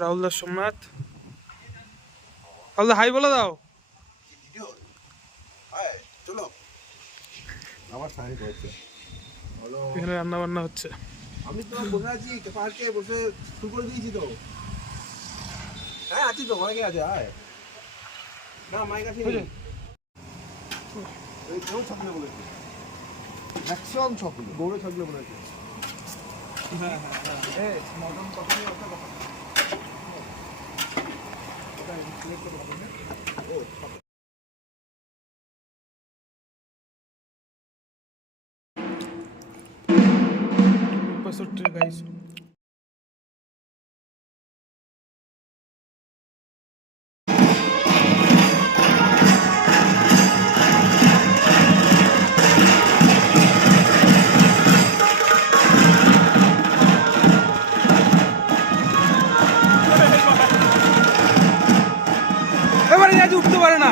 রাহুল দাস সোমনাথ, রাহুল দা high বলে দাও। এখানে রান্না বান্না হচ্ছে। আমি তো বসে আছি পার্কে বসে শুরু করে দিয়েছি তো। হ্যাঁ আছি তো, অনেকে আছে। আয় না মাইক আছে এই কেউ ছাগলে বলেছে, ম্যাক্সিমাম ছাগলে গৌড়ে ছাগলে বলেছে। হ্যাঁ হ্যাঁ হ্যাঁ মদন তখনই একটা কথা এটা সিলেক্ট করে হবে না। ও গাইস এবারে আজ উঠতে পারে না।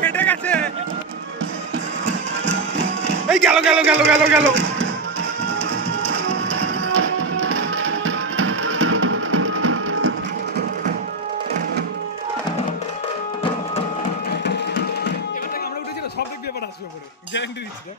ফেটে গেছে। এই গেল গেল গেল গেল গেল। আমরা উঠেছি না, সব দিক দিয়ে এবার আসবে পরে, গ্যারান্টি দিচ্ছি।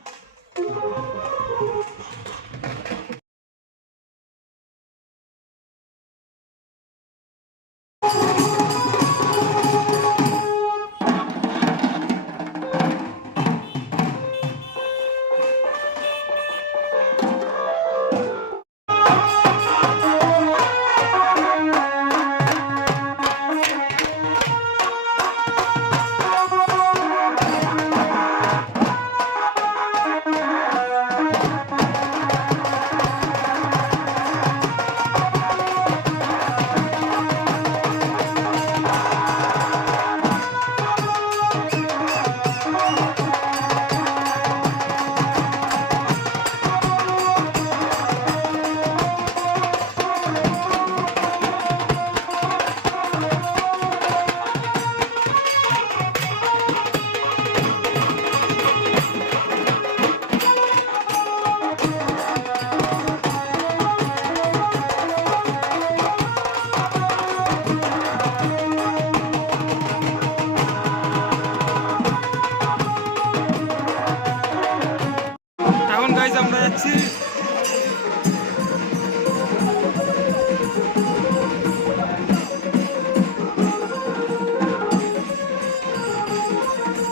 এখন গাইস আমরা যাচ্ছি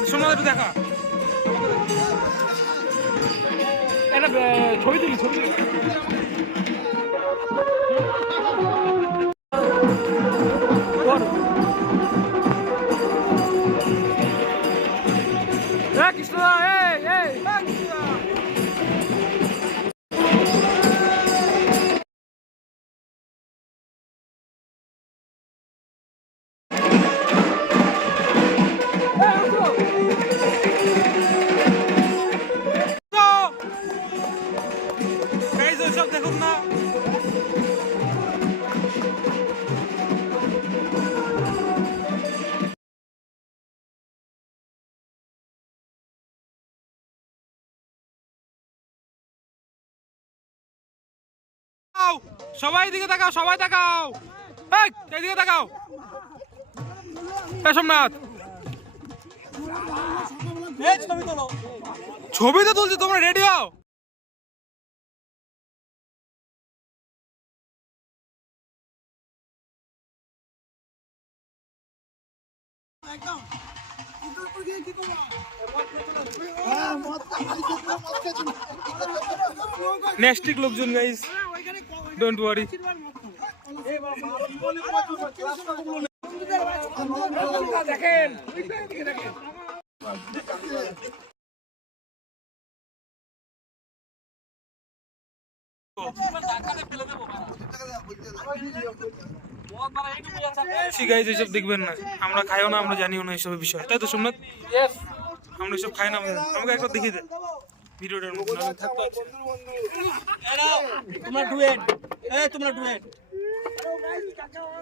সোমনাথ, একটু দেখা একটা ছবি তুলি, ছবি তুলি। কৃষ্ণ সব দেখুন না। সবাই দিকে তাকাও, সবাই তাকাও, এইদিকে তাকাও। সোমনাথ ছবি তো তুলছি, তোমরা রেডি হও। নেক্সট লোকজন গাইস, ডোন্ট ওয়ারি। দেখেন এইসব দেখবেন না, আমরা খাইও না, আমরা জানিও না এইসবের বিষয়, তাই তো সোমনাথ? আমরা এইসব খাই না, আমাকে একবার দেখিয়ে দে ভিডিওটার মধ্যে। তোমরা ডুয়েট, তোমরা ডুয়েট।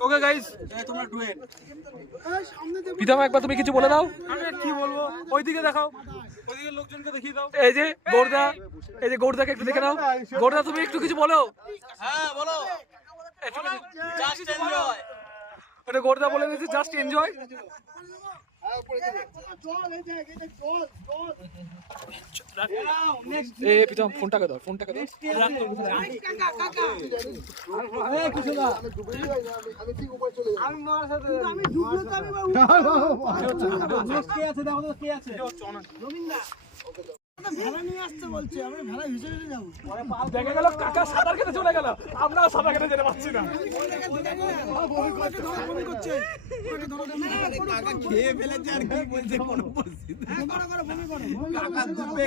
ওকে গাইস, তোমরা ডুয়েট পিতামা একবার তুমি কিছু বলে দাও। আমি আর কি বলবো, ওইদিকে দেখাও, ওইদিকে লোকজনকে দেখিয়ে দাও। এই যে গৌরদা, এই যে গৌরদাকে একটু দেখে নাও। গৌরদা তুমি একটু কিছু বলো। হ্যাঁ বলো জাস্ট এনজয় ওটা গৌরদা বলে দিয়েছে জাস্ট এনজয়। এ পিতাম ফোনটাকে দাও, ফোনটাকে দাও। দেখা গেল কাকা সাঁতার কেটে চলে গেল, আমরা সাঁতার কেটে যেতে পারছি না। খেয়ে ফেলেছে আর কি বলছে কোনো পরিস্থিতি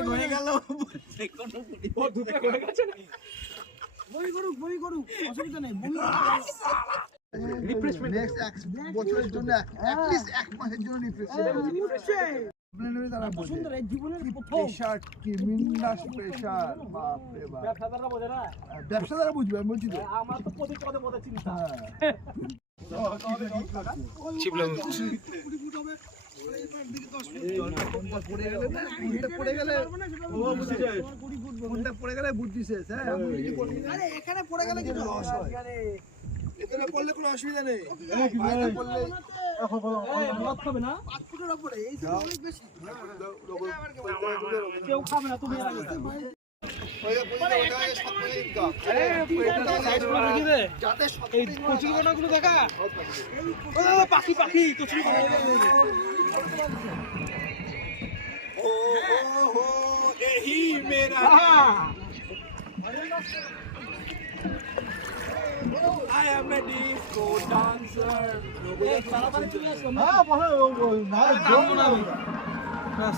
হয়ে গেল নেক্সট এক বছরের জন্য অ্যাটলিস্ট এক মাসের জন্য রিফ্রেশমেন্ট তারা প্রেশার ট্রিমিন্ডাস প্রেশার বাপরে বাপ ব্যবসাদাররা বুঝবে আমি বলছি তো আমার তো প্রতি পদে পদে চিন্তা চিপলা পড়ে গেলে বুদ্ধি শেষ। হ্যাঁ এখানে পড়ে গেলে কিছু লস হয়, এখানে পড়লে কোনো অসুবিধা নেই। পড়লে খাবে না, 5 ফুটের উপরে এই অনেক বেশি কেউ খাবে না, তুমি কচুরিপানাগুলো দেখা। পাখি পাখি কচুরিপানা यही मेरा I am a disco dancer তাড়াতাড়ি চলে আসো। হ্যাঁ